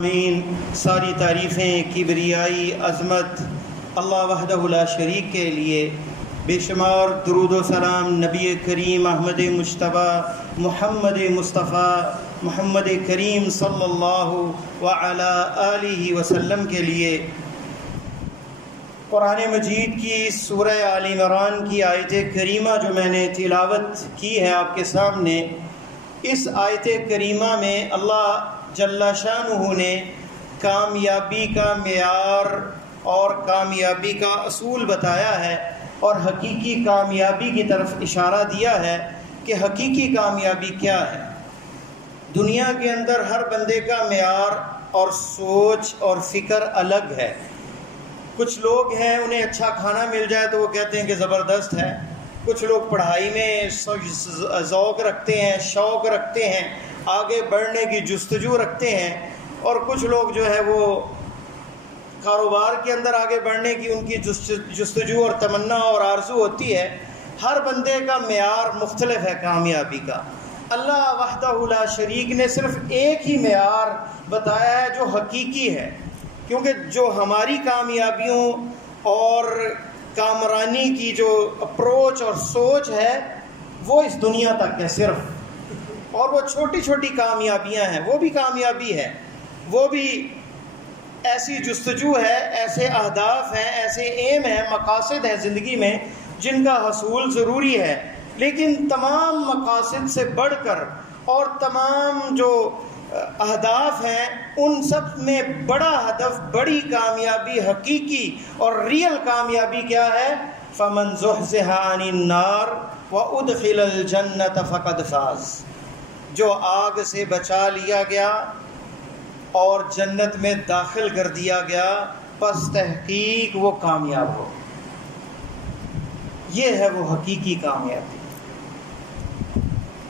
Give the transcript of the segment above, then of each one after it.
آمین۔ ساری تعریفیں کبریائی عظمت اللہ وحدہ لا شریک کے لیے، بے شمار درود و سلام نبی کریم احمد مجتبیٰ محمد مصطفیٰ محمد کریم صلی اللہ وعلی آلہ وسلم کے لیے۔ قرآن مجید کی سورہ آل عمران کی آیت کریمہ جو میں نے تلاوت کی ہے آپ کے سامنے، اس آیت کریمہ میں اللہ جل شانہ نے کامیابی کا معیار اور کامیابی کا اصول بتایا ہے، اور حقیقی کامیابی کی طرف اشارہ دیا ہے کہ حقیقی کامیابی کیا ہے۔ دنیا کے اندر ہر بندے کا معیار اور سوچ اور فکر الگ ہے۔ کچھ لوگ ہیں انہیں اچھا کھانا مل جائے تو وہ کہتے ہیں کہ زبردست ہے، کچھ لوگ پڑھائی میں ذوق رکھتے ہیں، شوق رکھتے ہیں، آگے بڑھنے کی جستجو رکھتے ہیں، اور کچھ لوگ جو ہے وہ کاروبار کے اندر آگے بڑھنے کی ان کی جستجو اور تمنا اور آرزو ہوتی ہے۔ ہر بندے کا معیار مختلف ہے کامیابی کا۔ اللہ وحدہ لا شریک نے صرف ایک ہی معیار بتایا ہے جو حقیقی ہے، کیونکہ جو ہماری کامیابیوں اور کامرانی کی جو اپروچ اور سوچ ہے وہ اس دنیا تک ہے صرف، اور وہ چھوٹی چھوٹی کامیابیاں ہیں، وہ بھی کامیابی ہے، وہ بھی ایسی جستجو ہے، ایسے اہداف ہیں، ایسے ایم ہیں، مقاصد ہیں زندگی میں جن کا حصول ضروری ہے، لیکن تمام مقاصد سے بڑھ کر اور تمام جو اہداف ہیں ان سب میں بڑا ہدف، بڑی کامیابی، حقیقی اور ریئل کامیابی کیا ہے؟ فَمَنْ زُحْزِحَ عَنِ النَّارِ وَأُدْخِلَ الْجَنَّةَ فَقَدْ فَازَ، جو آگ سے بچا لیا گیا اور جنت میں داخل کر دیا گیا، پس تحقیق وہ کامیاب ہو۔ یہ ہے وہ حقیقی کامیابی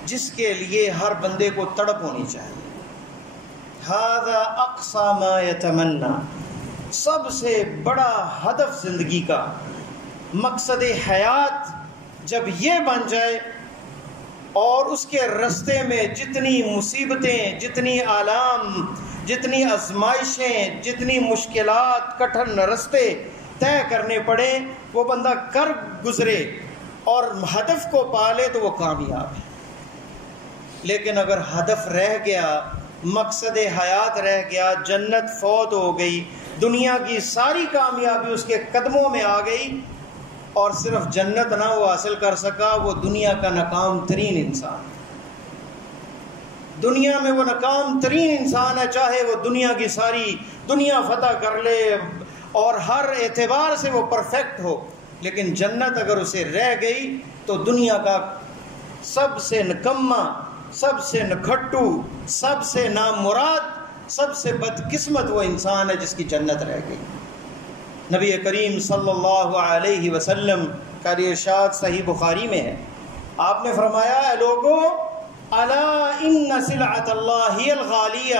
جس کے لیے ہر بندے کو تڑپ ہونی چاہیے۔ ھذا اقصی ما یتمنی، سب سے بڑا ہدف زندگی کا، مقصد حیات جب یہ بن جائے اور اس کے رستے میں جتنی مصیبتیں، جتنی آلام، جتنی آزمائشیں، جتنی مشکلات، کٹھن رستے طے کرنے پڑیں، وہ بندہ کر گزرے اور ہدف کو پالے تو وہ کامیاب ہے۔ لیکن اگر ہدف رہ گیا، مقصد حیات رہ گیا، جنت فوت ہو گئی، دنیا کی ساری کامیابی اس کے قدموں میں آ گئی اور صرف جنت نہ وہ حاصل کر سکا، وہ دنیا کا ناکام ترین انسان، دنیا میں وہ ناکام ترین انسان ہے، چاہے وہ دنیا کی ساری دنیا فتح کر لے اور ہر اعتبار سے وہ پرفیکٹ ہو، لیکن جنت اگر اسے رہ گئی تو دنیا کا سب سے نکما، سب سے نکھٹو، سب سے نامراد، سب سے بدقسمت وہ انسان ہے جس کی جنت رہ گئی۔ نبی کریم صلی اللہ علیہ وسلم کا ارشاد صحیح بخاری میں ہے، آپ نے فرمایا، اے لوگو الا ان سلعۃ اللہ ہی الغالیہ،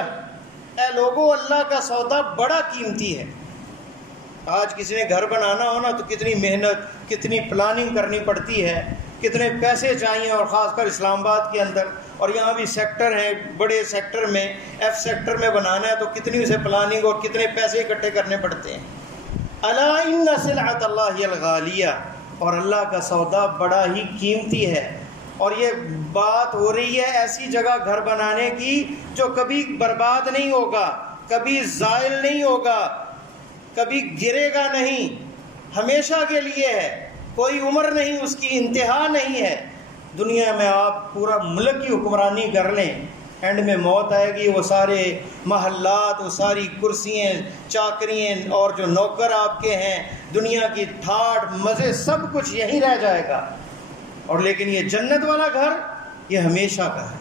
اے لوگو اللہ کا سودا بڑا قیمتی ہے۔ آج کسی نے گھر بنانا ہو نا تو کتنی محنت، کتنی پلاننگ کرنی پڑتی ہے، کتنے پیسے چاہیے، اور خاص کر اسلام آباد کے اندر، اور یہاں بھی سیکٹر ہیں، بڑے سیکٹر میں، ایف سیکٹر میں بنانا ہے تو کتنی اسے پلاننگ اور کتنے پیسے اکٹھے کرنے پڑتے ہیں۔ الا ان سلعۃ اللہ الغالیہ، اور اللہ کا سودا بڑا ہی قیمتی ہے۔ اور یہ بات ہو رہی ہے ایسی جگہ گھر بنانے کی جو کبھی برباد نہیں ہوگا، کبھی زائل نہیں ہوگا، کبھی گرے گا نہیں، ہمیشہ کے لیے ہے، کوئی عمر نہیں، اس کی انتہا نہیں ہے۔ دنیا میں آپ پورا ملک کی حکمرانی کر لیں، اینڈ میں موت آئے گی، وہ سارے محلات، وہ ساری کرسیاں، چاکریاں اور جو نوکر آپ کے ہیں، دنیا کی ٹھاٹ مزے، سب کچھ یہیں رہ جائے گا، اور لیکن یہ جنت والا گھر یہ ہمیشہ کا ہے۔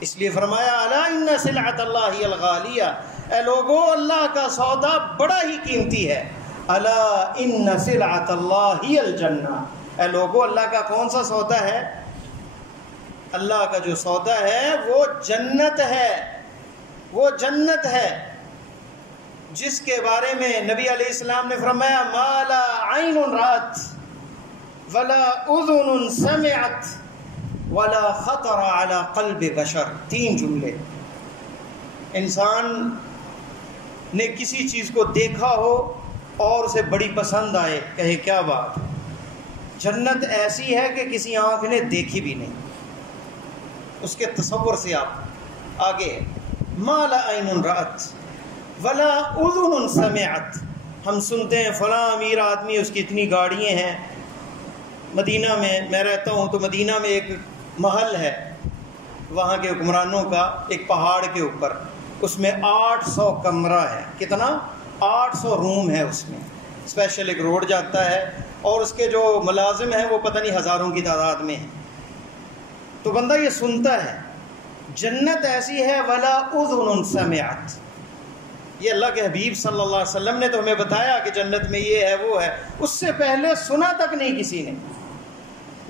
اس لیے فرمایا الا ان سلعۃ اللہ الغالیہ، اے لوگو اللہ کا سودا بڑا ہی قیمتی ہے۔ الا ان سلعۃ اللہ الجنہ، اے لوگو اللہ کا کون سا سودا ہے؟ اللہ کا جو سودا ہے وہ جنت ہے، وہ جنت ہے جس کے بارے میں نبی علیہ السلام نے فرمایا ما لا عین رأت ولا اذن سمعت ولا خطر على قلب بشر، 3 جملے۔ انسان نے کسی چیز کو دیکھا ہو اور اسے بڑی پسند آئے، کہے کیا بات، جنت ایسی ہے کہ کسی آنکھ نے دیکھی بھی نہیں، اس کے تصور سے آپ آگے ہیں۔ ما لا عین رأت ولا اذن سمعت، ہم سنتے ہیں فلاں امیر آدمی، اس کی اتنی گاڑیاں ہیں۔ مدینہ میں رہتا ہوں تو مدینہ میں ایک محل ہے وہاں کے حکمرانوں کا، ایک پہاڑ کے اوپر، اس میں 800 کمرہ ہے۔ کتنا؟ 800 روم ہے اس میں، اسپیشل ایک روڈ جاتا ہے، اور اس کے جو ملازم ہیں وہ پتہ نہیں ہزاروں کی تعداد میں ہیں۔ تو بندہ یہ سنتا ہے جنت ایسی ہے ولا اذن سمعت، یہ اللہ کے حبیب صلی اللہ علیہ وسلم نے تو ہمیں بتایا کہ جنت میں یہ ہے وہ ہے، اس سے پہلے سنا تک نہیں کسی نے۔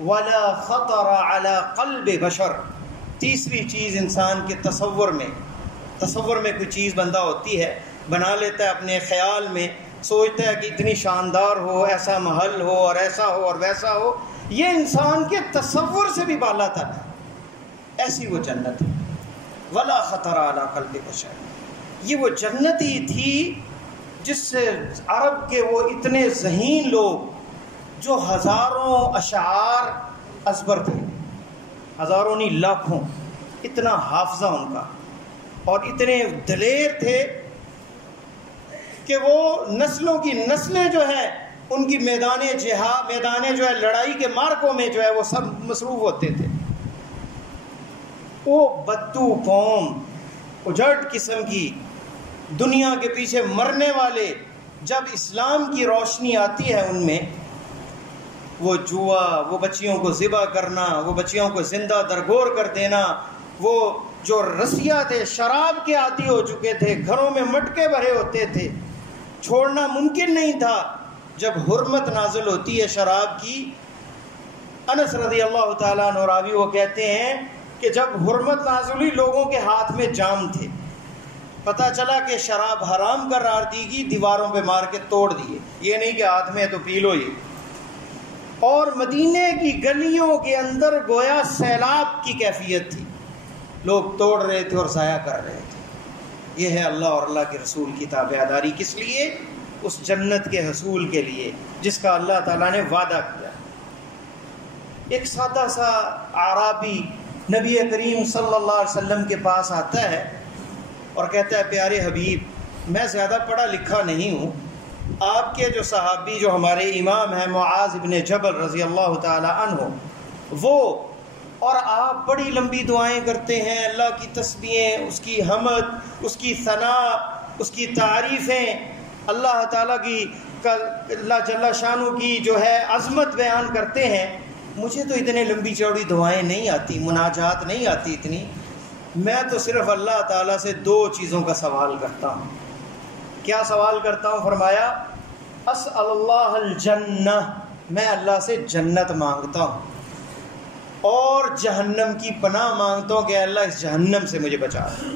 ولا خطر علی قلب بشر، تیسری چیز انسان کے تصور میں کوئی چیز بندہ ہوتی ہے، بنا لیتا ہے اپنے خیال میں، سوچتا ہے کہ اتنی شاندار ہو، ایسا محل ہو اور ایسا ہو اور ویسا ہو، یہ انسان کے تصور سے بھی بالا تک ہے، ایسی وہ جنت ہے۔ ولا خطر علی قلب بشر، یہ وہ جنت ہی تھی جس سے عرب کے وہ اتنے ذہین لوگ جو ہزاروں اشعار ازبر تھے، ہزاروں نہیں لاکھوں، اتنا حافظہ ان کا، اور اتنے دلیر تھے کہ وہ نسلوں کی نسلیں جو ہے ان کی میدان جہاد، میدان جو ہے لڑائی کے مارکوں میں جو ہے وہ سب مصروف ہوتے تھے۔ وہ بدو قوم، اجڑ قسم کی، دنیا کے پیچھے مرنے والے، جب اسلام کی روشنی آتی ہے ان میں، وہ جوا، وہ بچیوں کو ذبح کرنا، وہ بچیوں کو زندہ درگور کر دینا، وہ جو رسیا تھے، شراب کے عادی ہو چکے تھے، گھروں میں مٹکے بھرے ہوتے تھے، چھوڑنا ممکن نہیں تھا۔ جب حرمت نازل ہوتی ہے شراب کی، انس رضی اللہ تعالیٰ عنہ راوی وہ کہتے ہیں کہ جب حرمت نازل ہوئی لوگوں کے ہاتھ میں جام تھے، پتہ چلا کہ شراب حرام قرار دی گئی، دیواروں پہ مار کے توڑ دیے، یہ نہیں کہ ہاتھ میں ہے تو پی لو یہ۔ اور مدینے کی گلیوں کے اندر گویا سیلاب کی کیفیت تھی، لوگ توڑ رہے تھے اور ضائع کر رہے تھے۔ یہ ہے اللہ اور اللہ کے رسول کی تابعداری، کس لیے؟ اس جنت کے حصول کے لیے جس کا اللہ تعالیٰ نے وعدہ کیا۔ ایک سادہ سا اعرابی نبی کریم صلی اللہ علیہ وسلم کے پاس آتا ہے اور کہتا ہے پیارے حبیب، میں زیادہ پڑھا لکھا نہیں ہوں، آپ کے جو صحابی جو ہمارے امام ہیں معاذ بن جبل رضی اللہ تعالی عنہ، وہ اور آپ بڑی لمبی دعائیں کرتے ہیں، اللہ کی تسبیحیں، اس کی حمد، اس کی ثنا، اس کی تعریفیں، اللہ تعالیٰ کی اللہ جل شانہ کی جو ہے عظمت بیان کرتے ہیں۔ مجھے تو اتنے لمبی چوڑی دعائیں نہیں آتی، مناجات نہیں آتی اتنی، میں تو صرف اللہ تعالیٰ سے 2 چیزوں کا سوال کرتا ہوں۔ کیا سوال کرتا ہوں؟ فرمایا اسأل اللہ الجنہ، میں اللہ سے جنت مانگتا ہوں، اور جہنم کی پناہ مانگتا ہوں کہ اللہ اس جہنم سے مجھے بچا دے۔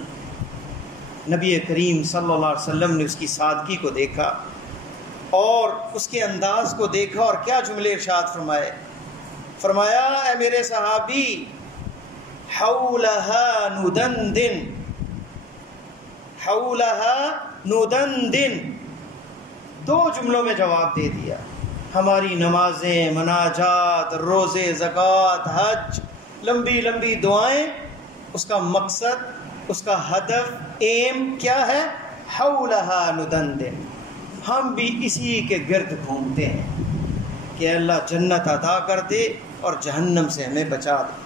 نبی کریم صلی اللہ علیہ وسلم نے اس کی سادگی کو دیکھا اور اس کے انداز کو دیکھا، اور کیا جملے ارشاد فرمائے، فرمایا اے میرے صحابی، حولها ندندن، حولها ندندن، 2 جملوں میں جواب دے دیا۔ ہماری نمازیں، مناجات، روزے، زکوٰۃ، حج، لمبی لمبی دعائیں، اس کا مقصد، اس کا ہدف، ایم کیا ہے؟ حولها ندندن، ہم بھی اسی کے گرد گھومتے ہیں کہ اللہ جنت عطا کر دے اور جہنم سے ہمیں بچا دے۔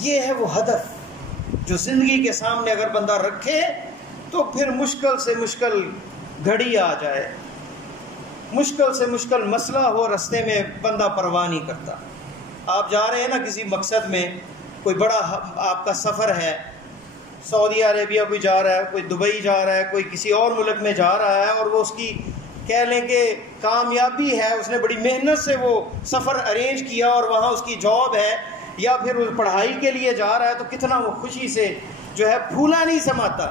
یہ ہے وہ ہدف جو زندگی کے سامنے اگر بندہ رکھے تو پھر مشکل سے مشکل گھڑی آ جائے، مشکل سے مشکل مسئلہ ہو، رستے میں بندہ پرواہ نہیں کرتا۔ آپ جا رہے ہیں نا کسی مقصد میں، کوئی بڑا آپ کا سفر ہے، سعودی عربیہ کوئی جا رہا ہے، کوئی دبئی جا رہا ہے، کوئی کسی اور ملک میں جا رہا ہے، اور وہ اس کی کہہ لیں کہ کامیابی ہے، اس نے بڑی محنت سے وہ سفر ارینج کیا اور وہاں اس کی جاب ہے، یا پھر وہ پڑھائی کے لیے جا رہا ہے، تو کتنا وہ خوشی سے جو ہے پھولا نہیں سماتا۔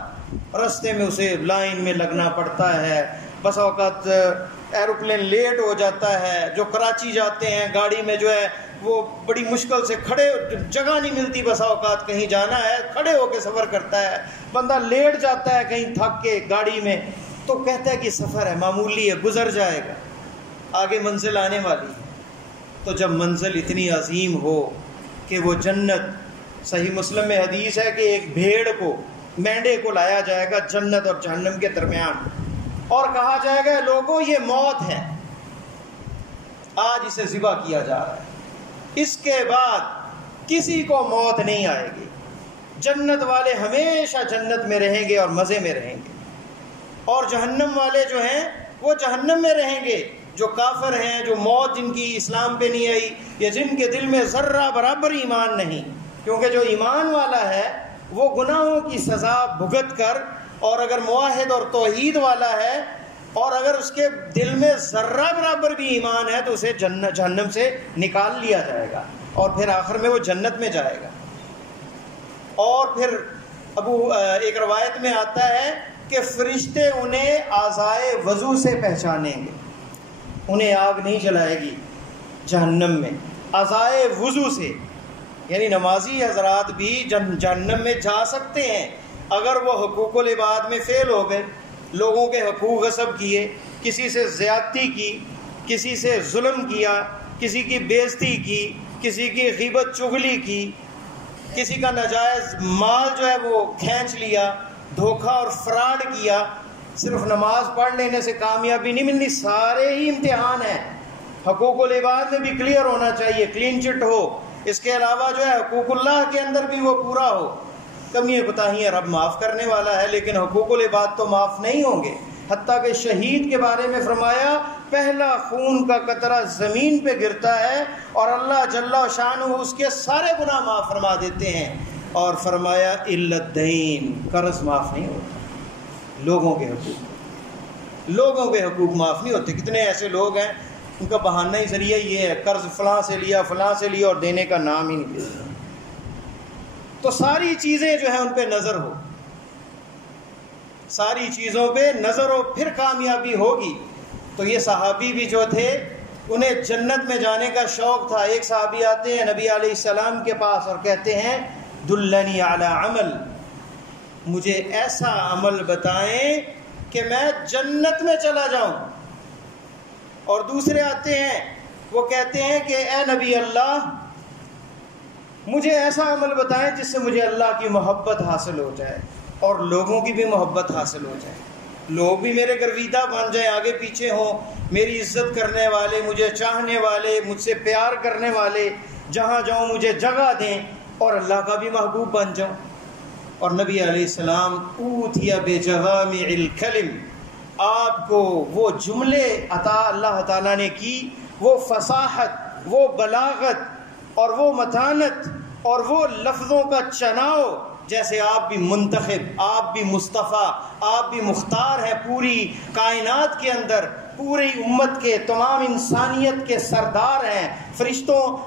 رستے میں اسے لائن میں لگنا پڑتا ہے، بس اوقات ایروپلین لیٹ ہو جاتا ہے، جو کراچی جاتے ہیں گاڑی میں جو ہے وہ بڑی مشکل سے کھڑے، جگہ نہیں ملتی بسا اوقات، کہیں جانا ہے کھڑے ہو کے سفر کرتا ہے، بندہ لیٹ جاتا ہے کہیں تھک کے گاڑی میں، تو کہتا ہے کہ سفر ہے معمولی ہے، گزر جائے گا، آگے منزل آنے والی ہے۔ تو جب منزل اتنی عظیم ہو کہ وہ جنت، صحیح مسلم میں حدیث ہے کہ ایک بھیڑ کو، مینڈے کو لایا جائے گا جنت اور جہنم کے درمیان، اور کہا جائے گا لوگوں یہ موت ہے، آج اسے ذبح کیا جا رہا ہے، اس کے بعد کسی کو موت نہیں آئے گی، جنت والے ہمیشہ جنت میں رہیں گے اور مزے میں رہیں گے، اور جہنم والے جو ہیں وہ جہنم میں رہیں گے، جو کافر ہیں، جو موت جن کی اسلام پہ نہیں آئی، یا جن کے دل میں ذرہ برابر ایمان نہیں، کیونکہ جو ایمان والا ہے وہ گناہوں کی سزا بھگت کر، اور اگر موحد اور توحید والا ہے اور اگر اس کے دل میں ذرہ برابر بھی ایمان ہے تو اسے جہنم سے نکال لیا جائے گا، اور پھر آخر میں وہ جنت میں جائے گا۔ اور پھر ایک روایت میں آتا ہے کہ فرشتے انہیں اعضائے وضو سے پہچانیں گے، انہیں آگ نہیں جلائے گی جہنم میں، اعضائے وضو سے، یعنی نمازی حضرات بھی جہنم میں جا سکتے ہیں اگر وہ حقوق العباد میں فیل ہو گئے، لوگوں کے حقوق غصب کیے، کسی سے زیادتی کی، کسی سے ظلم کیا، کسی کی بے عزتی کی، کسی کی غیبت چغلی کی، کسی کا ناجائز مال جو ہے وہ کھینچ لیا، دھوکہ اور فراڈ کیا۔ صرف نماز پڑھ لینے سے کامیابی نہیں ملنی، سارے ہی امتحان ہیں، حقوق العباد میں بھی کلیئر ہونا چاہیے، کلین چٹ ہو، اس کے علاوہ جو ہے حقوق اللہ کے اندر بھی وہ پورا ہو۔ کمیاں کوتاہیاں رب معاف کرنے والا ہے، لیکن حقوق العباد تو معاف نہیں ہوں گے۔ حتیٰ کہ شہید کے بارے میں فرمایا پہلا خون کا قطرہ زمین پہ گرتا ہے اور اللہ جل شانہ اس کے سارے گناہ معاف فرما دیتے ہیں، اور فرمایا الا الدین، قرض معاف نہیں ہوتا، لوگوں کے حقوق معاف نہیں ہوتے۔ کتنے ایسے لوگ ہیں ان کا بہانہ ہی ذریعہ یہ ہے، قرض فلاں سے لیا فلاں سے لیا اور دینے کا نام ہی نہیں لیتا۔ تو ساری چیزیں جو ہیں ان پہ نظر ہو، ساری چیزوں پہ نظر ہو، پھر کامیابی ہوگی۔ تو یہ صحابی بھی جو تھے انہیں جنت میں جانے کا شوق تھا۔ ایک صحابی آتے ہیں نبی علیہ السلام کے پاس اور کہتے ہیں دلنی علی عمل، مجھے ایسا عمل بتائیں کہ میں جنت میں چلا جاؤں۔ اور دوسرے آتے ہیں وہ کہتے ہیں کہ اے نبی اللہ مجھے ایسا عمل بتائیں جس سے مجھے اللہ کی محبت حاصل ہو جائے اور لوگوں کی بھی محبت حاصل ہو جائے، لوگ بھی میرے گرویدہ بن جائیں، آگے پیچھے ہوں، میری عزت کرنے والے، مجھے چاہنے والے، مجھ سے پیار کرنے والے، جہاں جاؤں مجھے جگہ دیں اور اللہ کا بھی محبوب بن جاؤں۔ اور نبی علیہ السلام اوتیا بجوامع الکلم، آپ کو وہ جملے عطا اللہ تعالیٰ نے کی، وہ فصاحت، وہ بلاغت اور وہ متانت اور وہ لفظوں کا چناؤ، جیسے آپ بھی منتخب، آپ بھی مصطفیٰ، آپ بھی مختار ہیں پوری کائنات کے اندر، پوری امت کے، تمام انسانیت کے سردار ہیں، فرشتوں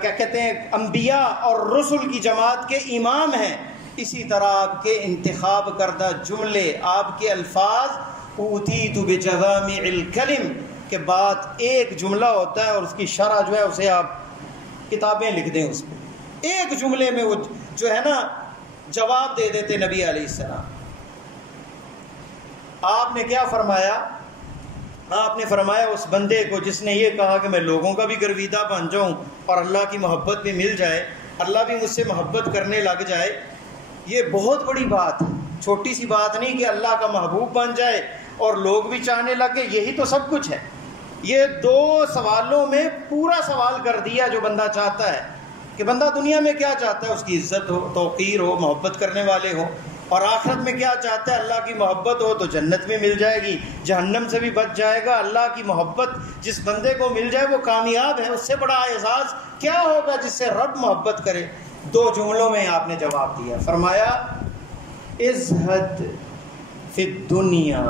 کیا کہتے ہیں انبیاء اور رسل کی جماعت کے امام ہیں، اسی طرح آپ کے انتخاب کردہ جملے، آپ کے الفاظ اوتیت بجوامع الکلم کے بعد ایک جملہ ہوتا ہے اور اس کی شرح جو ہے اسے آپ کتابیں لکھ دیں، اس پہ ایک جملے میں وہ جو ہے نا جواب دے دیتے نبی علیہ السلام۔ آپ نے کیا فرمایا؟ آپ نے فرمایا اس بندے کو جس نے یہ کہا کہ میں لوگوں کا بھی گرویدہ بن جاؤں اور اللہ کی محبت بھی مل جائے، اللہ بھی مجھ سے محبت کرنے لگ جائے، یہ بہت بڑی بات ہے، چھوٹی سی بات نہیں کہ اللہ کا محبوب بن جائے اور لوگ بھی چاہنے لگے، یہی تو سب کچھ ہے۔ یہ دو سوالوں میں پورا سوال کر دیا جو بندہ چاہتا ہے کہ بندہ دنیا میں کیا چاہتا ہے، اس کی عزت ہو، توقیر ہو، محبت کرنے والے ہوں، اور آخرت میں کیا چاہتا ہے، اللہ کی محبت ہو تو جنت میں مل جائے گی، جہنم سے بھی بچ جائے گا۔ اللہ کی محبت جس بندے کو مل جائے وہ کامیاب ہے، اس سے بڑا اعزاز کیا ہوگا جس سے رب محبت کرے۔ دو جملوں میں آپ نے جواب دیا، فرمایا ازہد فی الدنیا،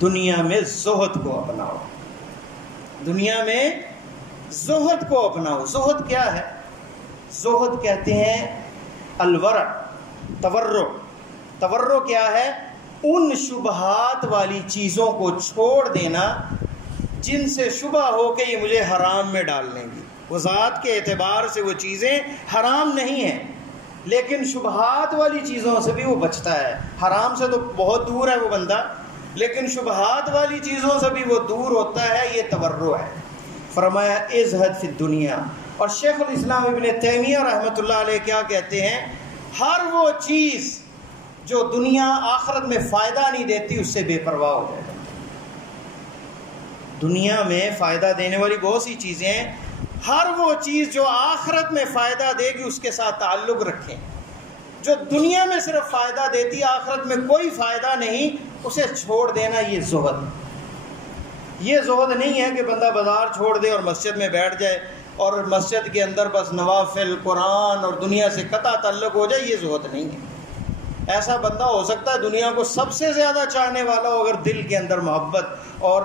دنیا میں زہد کو اپناؤ، دنیا میں زہد کو اپناؤ۔ زہد کیا ہے؟ زہد کہتے ہیں الورع، تورع۔ تورع کیا ہے؟ ان شبہات والی چیزوں کو چھوڑ دینا جن سے شبہ ہو کہ یہ مجھے حرام میں ڈال لیں گی، وہ ذات کے اعتبار سے وہ چیزیں حرام نہیں ہیں، لیکن شبہات والی چیزوں سے بھی وہ بچتا ہے۔ حرام سے تو بہت دور ہے وہ بندہ، لیکن شبہات والی چیزوں سے بھی وہ دور ہوتا ہے، یہ تورع ہے۔ فرمایا ازہد فی الدنیا۔ اور شیخ الاسلام ابن تیمیہ رحمۃ اللہ علیہ کیا کہتے ہیں؟ ہر وہ چیز جو دنیا آخرت میں فائدہ نہیں دیتی اس سے بے پرواہ ہو جائے گا۔ دنیا میں فائدہ دینے والی بہت سی چیزیں ہیں، ہر وہ چیز جو آخرت میں فائدہ دے گی اس کے ساتھ تعلق رکھیں۔ جو دنیا میں صرف فائدہ دیتی آخرت میں کوئی فائدہ نہیں، اسے چھوڑ دینا، یہ زہد۔ یہ زہد نہیں ہے کہ بندہ بازار چھوڑ دے اور مسجد میں بیٹھ جائے اور مسجد کے اندر بس نوافل، قرآن اور دنیا سے قطع تعلق ہو جائے، یہ زہد نہیں ہے۔ ایسا بندہ ہو سکتا ہے دنیا کو سب سے زیادہ چاہنے والا ہو، اگر دل کے اندر محبت اور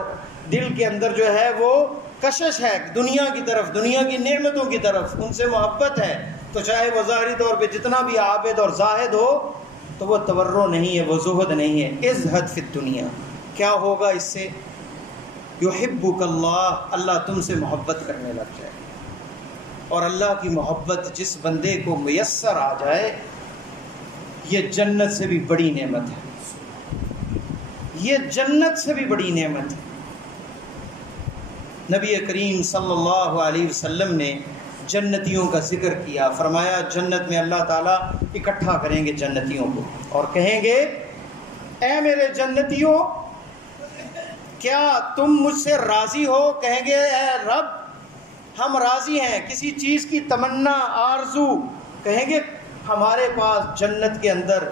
دل کے اندر جو ہے وہ کشش ہے دنیا کی طرف، دنیا کی نعمتوں کی طرف، ان سے محبت ہے، تو چاہے وہ ظاہری طور پہ جتنا بھی عابد اور زاہد ہو تو وہ تورع نہیں ہے، وہ زہد نہیں ہے۔ ازہد فی الدنیا۔ کیا ہوگا اس سے؟ یحبک اللہ، اللہ تم سے محبت کرنے لگ جائے، اور اللہ کی محبت جس بندے کو میسر آ جائے یہ جنت سے بھی بڑی نعمت ہے، یہ جنت سے بھی بڑی نعمت ہے۔ نبی کریم صلی اللہ علیہ وسلم نے جنتیوں کا ذکر کیا، فرمایا جنت میں اللہ تعالیٰ اکٹھا کریں گے جنتیوں کو اور کہیں گے اے میرے جنتیوں کیا تم مجھ سے راضی ہو؟ کہیں گے اے رب ہم راضی ہیں۔ کسی چیز کی تمنا، آرزو؟ کہیں گے ہمارے پاس جنت کے اندر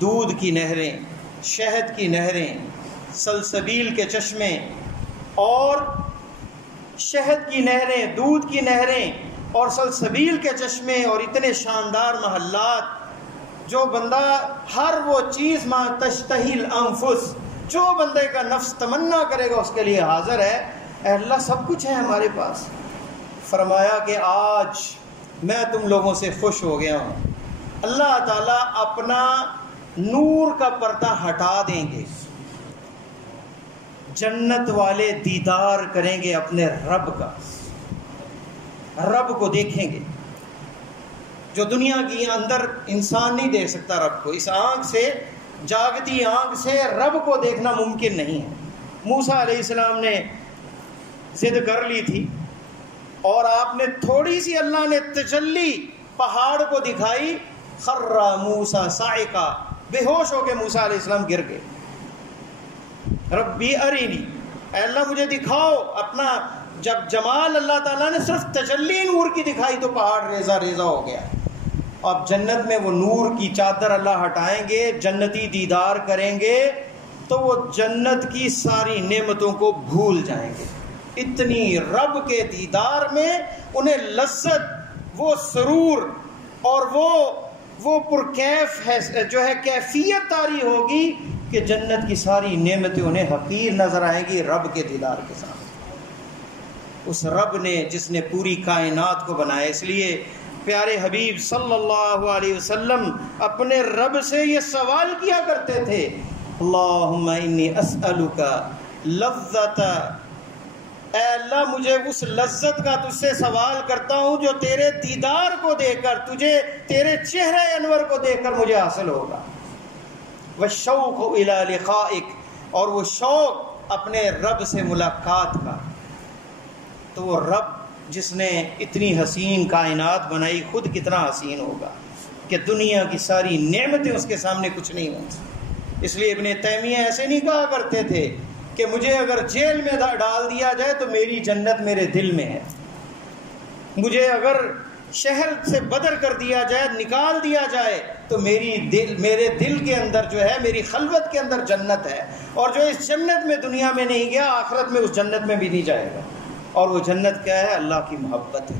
دودھ کی نہریں، شہد کی نہریں، سلسبیل کے چشمے اور شہد کی نہریں، دودھ کی نہریں اور سلسبیل کے چشمے اور اتنے شاندار محلات، جو بندہ ہر وہ چیز ما تشتہی الانفس، جو بندے کا نفس تمنا کرے گا اس کے لیے حاضر ہے۔ اے اللہ سب کچھ ہے ہمارے پاس۔ فرمایا کہ آج میں تم لوگوں سے خوش ہو گیا ہوں، اللہ تعالیٰ اپنا نور کا پردہ ہٹا دیں گے، جنت والے دیدار کریں گے اپنے رب کا، رب کو دیکھیں گے جو دنیا کی اندر انسان نہیں دیکھ سکتا رب کو۔ اس آنکھ سے، جاگتی آنکھ سے رب کو دیکھنا ممکن نہیں ہے۔ موسیٰ علیہ السلام نے ضد کر لی تھی اور آپ نے تھوڑی سی اللہ نے تجلی پہاڑ کو دکھائی، خر موسیٰ صاعقا، بے ہوش ہو کے موسیٰ علیہ السلام گر گئے۔ ربی ارینی، اے اللہ مجھے دکھاؤ اپنا۔ جب جمال اللہ تعالیٰ نے صرف تجلی نور کی دکھائی تو پہاڑ ریزہ ریزہ ہو گیا۔ اب جنت میں وہ نور کی چادر اللہ ہٹائیں گے، جنتی دیدار کریں گے تو وہ جنت کی ساری نعمتوں کو بھول جائیں گے۔ اتنی رب کے دیدار میں انہیں لذت، وہ سرور اور وہ پرکیف ہے جو ہے کیفیت طاری ہوگی کہ جنت کی ساری نعمتیں انہیں حقیر نظر آئیں گی رب کے دیدار کے ساتھ۔ اس رب نے جس نے پوری کائنات کو بنایا، اس لیے پیارے حبیب صلی اللہ علیہ وسلم اپنے رب سے یہ سوال کیا کرتے تھے، اللہم انی اسألک لذت، اے اللہ مجھے اس لذت کا تجھ سے سوال کرتا ہوں جو تیرے دیدار کو دیکھ کر، تجھے تیرے چہرے انور کو دیکھ کر مجھے حاصل ہوگا، والشوق الی لقائک، اور وہ شوق اپنے رب سے ملاقات کا۔ تو وہ رب جس نے اتنی حسین کائنات بنائی خود کتنا حسین ہوگا کہ دنیا کی ساری نعمتیں اس کے سامنے کچھ نہیں ہوں۔ اس لیے ابن تیمیہ ایسے نہیں کہا کرتے تھے کہ مجھے اگر جیل میں ڈال دیا جائے تو میری جنت میرے دل میں ہے، مجھے اگر شہر سے بدر کر دیا جائے، نکال دیا جائے تو میرے دل کے اندر جو ہے، میری خلوت کے اندر جنت ہے، اور جو اس جنت میں دنیا میں نہیں گیا آخرت میں اس جنت میں بھی نہیں جائے گا۔ اور وہ جنت کیا ہے؟ اللہ کی محبت ہے،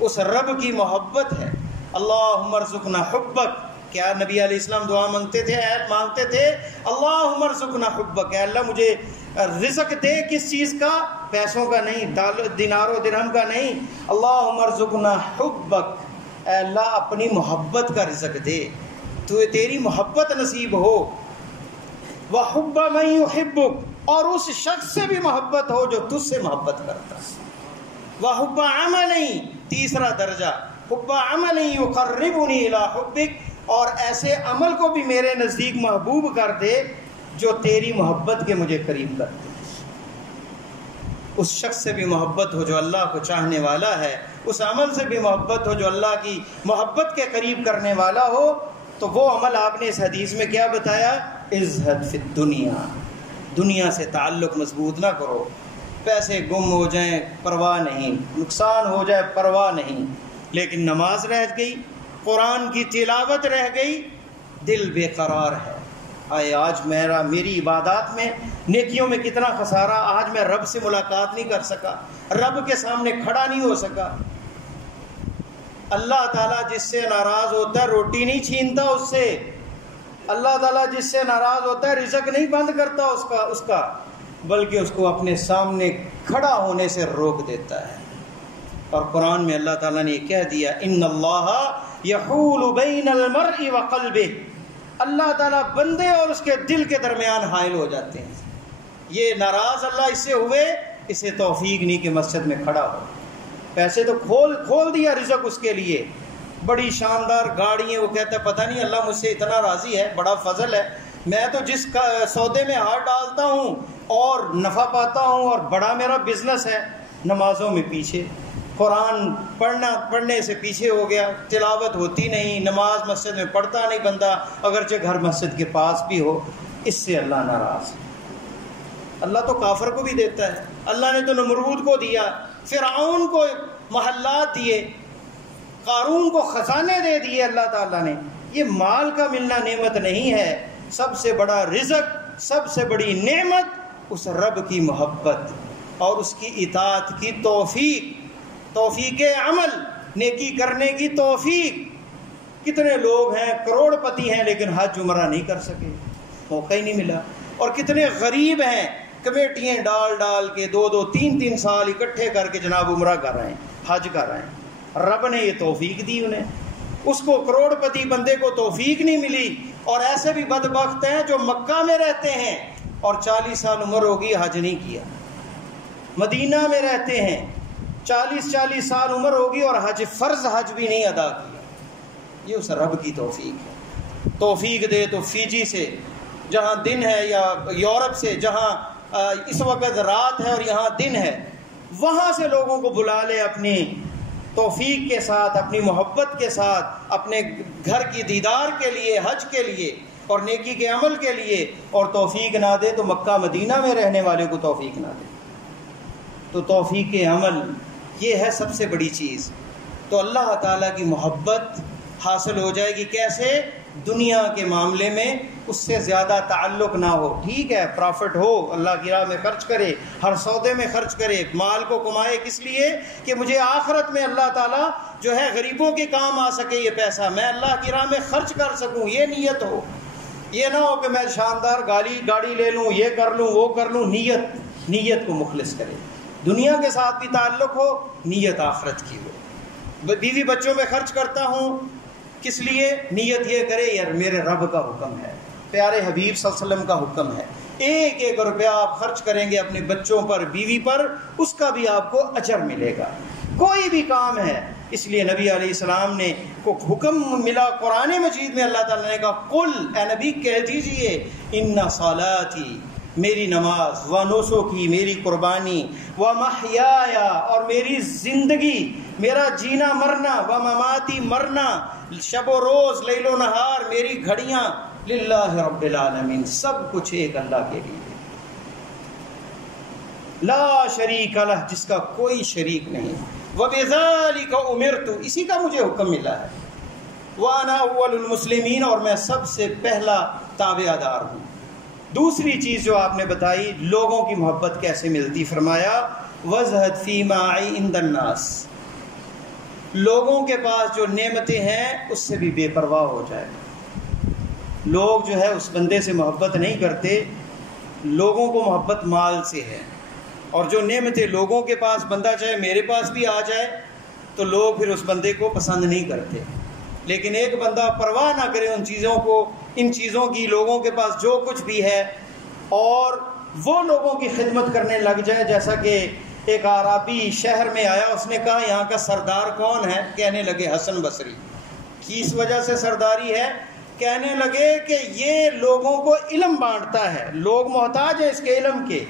اس رب کی محبت ہے۔ اللہم ارزقنا حبک، کیا نبی علیہ السلام دعا مانگتے تھے اللہم ارزقنا حبک، اے اللہ مجھے رزق دے، کس چیز کا؟ پیسوں کا نہیں، دینار و درہم کا نہیں، اللہم ارزقنا حبک، اے اللہ اپنی محبت کا رزق دے، تو تیری محبت نصیب ہو، وحب من یحبک، اور اس شخص سے بھی محبت ہو جو تجھ سے محبت کرتا ہے۔ وحب عمل، تیسرا درجہ حب عمل یقربنی الی حبک، اور ایسے عمل کو بھی میرے نزدیک محبوب کر دے جو تیری محبت کے مجھے قریب کر دے۔ اس شخص سے بھی محبت ہو جو اللہ کو چاہنے والا ہے، اس عمل سے بھی محبت ہو جو اللہ کی محبت کے قریب کرنے والا ہو۔ تو وہ عمل آپ نے اس حدیث میں کیا بتایا؟ ازہد فی الدنیا، دنیا سے تعلق مضبوط نہ کرو، پیسے گم ہو جائیں پرواہ نہیں، نقصان ہو جائے پرواہ نہیں، لیکن نماز رہ گئی، قرآن کی تلاوت رہ گئی، دل بے قرار ہے۔ آئے آج میری عبادات میں نیکیوں میں کتنا خسارہ، آج میں رب سے ملاقات نہیں کر سکا، رب کے سامنے کھڑا نہیں ہو سکا۔ اللہ تعالیٰ جس سے ناراض ہوتا ہے روٹی نہیں چھینتا اس سے، اللہ تعالیٰ جس سے ناراض ہوتا ہے رزق نہیں بند کرتا اس کا بلکہ اس کو اپنے سامنے کھڑا ہونے سے روک دیتا ہے۔ اور قرآن میں اللہ تعالیٰ نے یہ کہہ دیا، ان اللہ یحول بین المرء وقلبہ، اللہ تعالیٰ بندے اور اس کے دل کے درمیان حائل ہو جاتے ہیں۔ یہ ناراض اللہ اس سے ہوئے، اسے توفیق نہیں کہ مسجد میں کھڑا ہو۔ پیسے تو کھول دیا رزق اس کے لیے، بڑی شاندار گاڑی ہے، وہ کہتا ہے پتہ نہیں اللہ مجھ سے اتنا راضی ہے، بڑا فضل ہے، میں تو جس سودے میں ہاتھ ڈالتا ہوں اور نفع پاتا ہوں اور بڑا میرا بزنس ہے۔ نمازوں میں پیچھے، قرآن پڑھنے سے پیچھے ہو گیا، تلاوت ہوتی نہیں، نماز مسجد میں پڑھتا نہیں بندہ، اگرچہ گھر مسجد کے پاس بھی ہو، اس سے اللہ ناراض ہے۔ اللہ تو کافر کو بھی دیتا ہے، اللہ نے تو نمرود کو دیا، فرعون کو محلات دیے، قارون کو خزانے دے دیے اللہ تعالیٰ نے۔ یہ مال کا ملنا نعمت نہیں ہے، سب سے بڑا رزق، سب سے بڑی نعمت اس رب کی محبت اور اس کی اطاعت کی توفیق عمل، نیکی کرنے کی توفیق۔ کتنے لوگ ہیں کروڑ پتی ہیں لیکن حج عمرہ نہیں کر سکے، موقع ہی نہیں ملا۔ اور کتنے غریب ہیں کمیٹیاں ڈال کے 2-2 3-3 سال اکٹھے کر کے جناب عمرہ کر رہے ہیں، حج کر رہے ہیں، رب نے یہ توفیق دی انہیں۔ اس کو کروڑ پتی بندے کو توفیق نہیں ملی۔ اور ایسے بھی بدبخت ہیں جو مکہ میں رہتے ہیں اور 40 سال عمر ہوگی حج نہیں کیا، مدینہ میں رہتے ہیں 40 سال عمر ہوگی اور فرض حج بھی نہیں ادا کیا۔ یہ اس رب کی توفیق ہے۔ توفیق دے تو فیجی سے جہاں دن ہے، یا یورپ سے جہاں اس وقت رات ہے اور یہاں دن ہے، وہاں سے لوگوں کو بلا لے اپنی توفیق کے ساتھ، اپنی محبت کے ساتھ، اپنے گھر کی دیدار کے لیے، حج کے لیے اور نیکی کے عمل کے لیے، اور توفیق نہ دے تو مکہ مدینہ میں رہنے والے کو توفیق نہ دے۔ تو توفیق عمل یہ ہے سب سے بڑی چیز۔ تو اللہ تعالیٰ کی محبت حاصل ہو جائے گی کیسے؟ دنیا کے معاملے میں اس سے زیادہ تعلق نہ ہو۔ ٹھیک ہے پرافٹ ہو، اللہ کی راہ میں خرچ کرے، ہر سودے میں خرچ کرے، مال کو کمائے کس لیے کہ مجھے آخرت میں اللہ تعالیٰ جو ہے غریبوں کے کام آ سکے، یہ پیسہ میں اللہ کی راہ میں خرچ کر سکوں، یہ نیت ہو۔ یہ نہ ہو کہ میں شاندار گاڑی لے لوں، یہ کر لوں وہ کر لوں۔ نیت کو مخلص کرے، دنیا کے ساتھ بھی تعلق ہو، نیت آخرت کی ہو۔ بیوی بچوں میں خرچ کرتا ہوں کس لیے؟ نیت یہ کرے یار میرے رب کا حکم ہے، پیارے حبیب صلی اللہ علیہ وسلم کا حکم ہے، ایک روپیہ آپ خرچ کریں گے اپنے بچوں پر، بیوی پر، اس کا بھی آپ کو اجر ملے گا۔ کوئی بھی کام ہے، اس لیے نبی علیہ السلام نے کو حکم ملا قرآن مجید میں، اللہ تعالیٰ نے کہا قل، اے نبی کہہ دیجئے، ان صلاتی، میری نماز، و نسکی، میری قربانی، و محیایا، اور میری زندگی، میرا جینا مرنا، و مماتی، مرنا، شب و روز، لیل و نہار، میری گھڑیاں، للہ رب العالمین، سب کچھ ایک اللہ کے لیے، لا شریک لہ، جس کا کوئی شریک نہیں، وبذالک امرت، اسی کا مجھے حکم ملا ہے، وانا اول المسلمین، اور میں سب سے پہلا تابع دار ہوں۔ دوسری چیز جو آپ نے بتائی لوگوں کی محبت کیسے ملتی، فرمایا وزہد فیما عند الناس، لوگوں کے پاس جو نعمتیں ہیں اس سے بھی بے پرواہ ہو جائے۔ لوگ جو ہے اس بندے سے محبت نہیں کرتے، لوگوں کو محبت مال سے ہے، اور جو نعمتیں لوگوں کے پاس بندہ چاہے میرے پاس بھی آ جائے تو لوگ پھر اس بندے کو پسند نہیں کرتے۔ لیکن ایک بندہ پرواہ نہ کرے ان چیزوں کی، لوگوں کے پاس جو کچھ بھی ہے، اور وہ لوگوں کی خدمت کرنے لگ جائے، جیسا کہ ایک عربی شہر میں آیا، اس نے کہا یہاں کا سردار کون ہے؟ کہنے لگے حسن بصری۔ کس وجہ سے سرداری ہے؟ کہنے لگے کہ یہ لوگوں کو علم بانٹتا ہے، لوگ محتاج ہیں اس کے علم کے،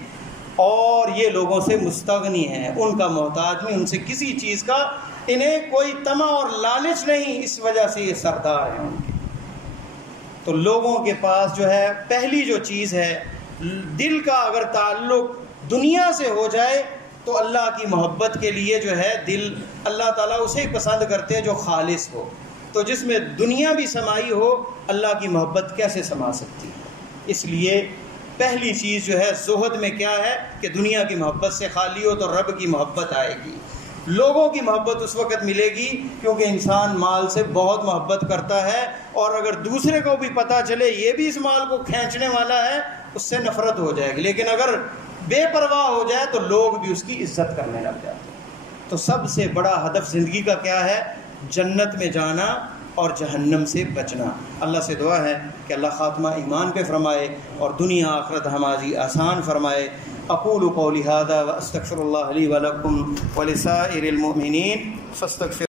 اور یہ لوگوں سے مستغنی ہیں، ان کا محتاج نہیں، ان سے کسی چیز کا انہیں کوئی طمع اور لالچ نہیں، اس وجہ سے یہ سردار ہیں ان کے۔ تو لوگوں کے پاس جو ہے پہلی جو چیز ہے، دل کا اگر تعلق دنیا سے ہو جائے تو اللہ کی محبت کے لیے جو ہے دل، اللہ تعالیٰ اسے پسند کرتے ہیں جو خالص ہو۔ تو جس میں دنیا بھی سمائی ہو، اللہ کی محبت کیسے سما سکتی ہے؟ اس لیے پہلی چیز جو ہے زہد میں کیا ہے کہ دنیا کی محبت سے خالی ہو تو رب کی محبت آئے گی۔ لوگوں کی محبت اس وقت ملے گی کیونکہ انسان مال سے بہت محبت کرتا ہے، اور اگر دوسرے کو بھی پتہ چلے یہ بھی اس مال کو کھینچنے والا ہے، اس سے نفرت ہو جائے گی۔ لیکن اگر بے پرواہ ہو جائے تو لوگ بھی اس کی عزت کرنے لگ جاتے ہیں۔ تو سب سے بڑا ہدف زندگی کا کیا ہے؟ جنت میں جانا اور جہنم سے بچنا۔ اللہ سے دعا ہے کہ اللہ خاتمہ ایمان پہ فرمائے اور دنیا آخرت ہماری آسان فرمائے۔ اقول قولی ھذا واستغفر اللہ لی ولکم ولسائر المؤمنین فاستغفر